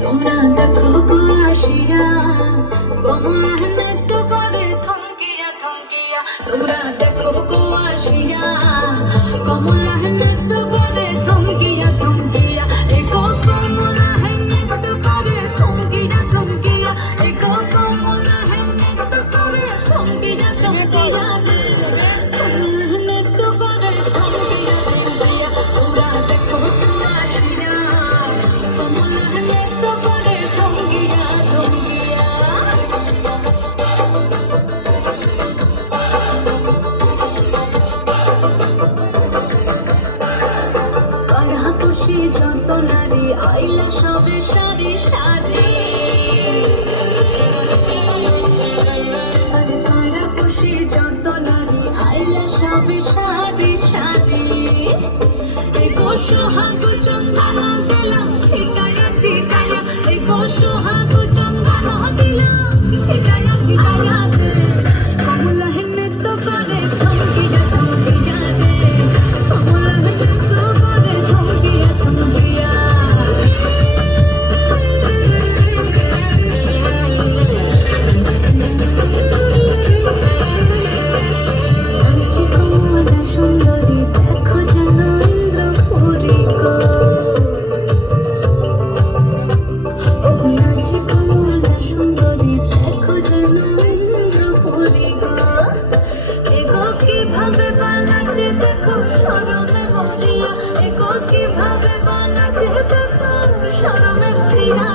তোমরা দেখো গো আসিয়া কমলা নৃত্য করে থমকিয়া থমকিয়া। তোমরা দেখো গো আসিয়া কমলা নৃত্য করে থমকিয়া থমকিয়া। এগো কমলা নৃত্য করে থমকিয়া থমকিয়া। এগো কমলা নৃত্য করে থমকিয়া থমকিয়া। কমলা নৃত্য করে থমকিয়া থমকিয়া। তোমরা দেখো গো আসিয়া কমলা নৃত্য করে থমকিয়া থমকিয়া। খুশি যত নারী আইলা সবে সারি সারি। আরে কয়রা খুশি যত নারী আইলা সবে সারি সারি। এগো সোহাগ চন্দন দিলাম ছিটাইয়া ছিটাইয়া। এগো সোহাগ চন্দন দিলাম ছিটাইয়া ছিটাইয়া। কমলা নৃত্য করে থমকিয়া থমকিয়া রে। কমলা নৃত্য করে থমকিয়া থমকিয়া। নাচে কমলা সুন্দরী দেখো যেন ইন্দ্রপুরী গো। ওগো নাচে কমলা সুন্দরী দেখো যেন ইন্দ্রপুরী গো। এগো কিভাবে বানাচ্ছে দেখো শরমে মরিয়া। এগো কিভাবে বানাচ্ছে দেখো শরমে মরিয়া।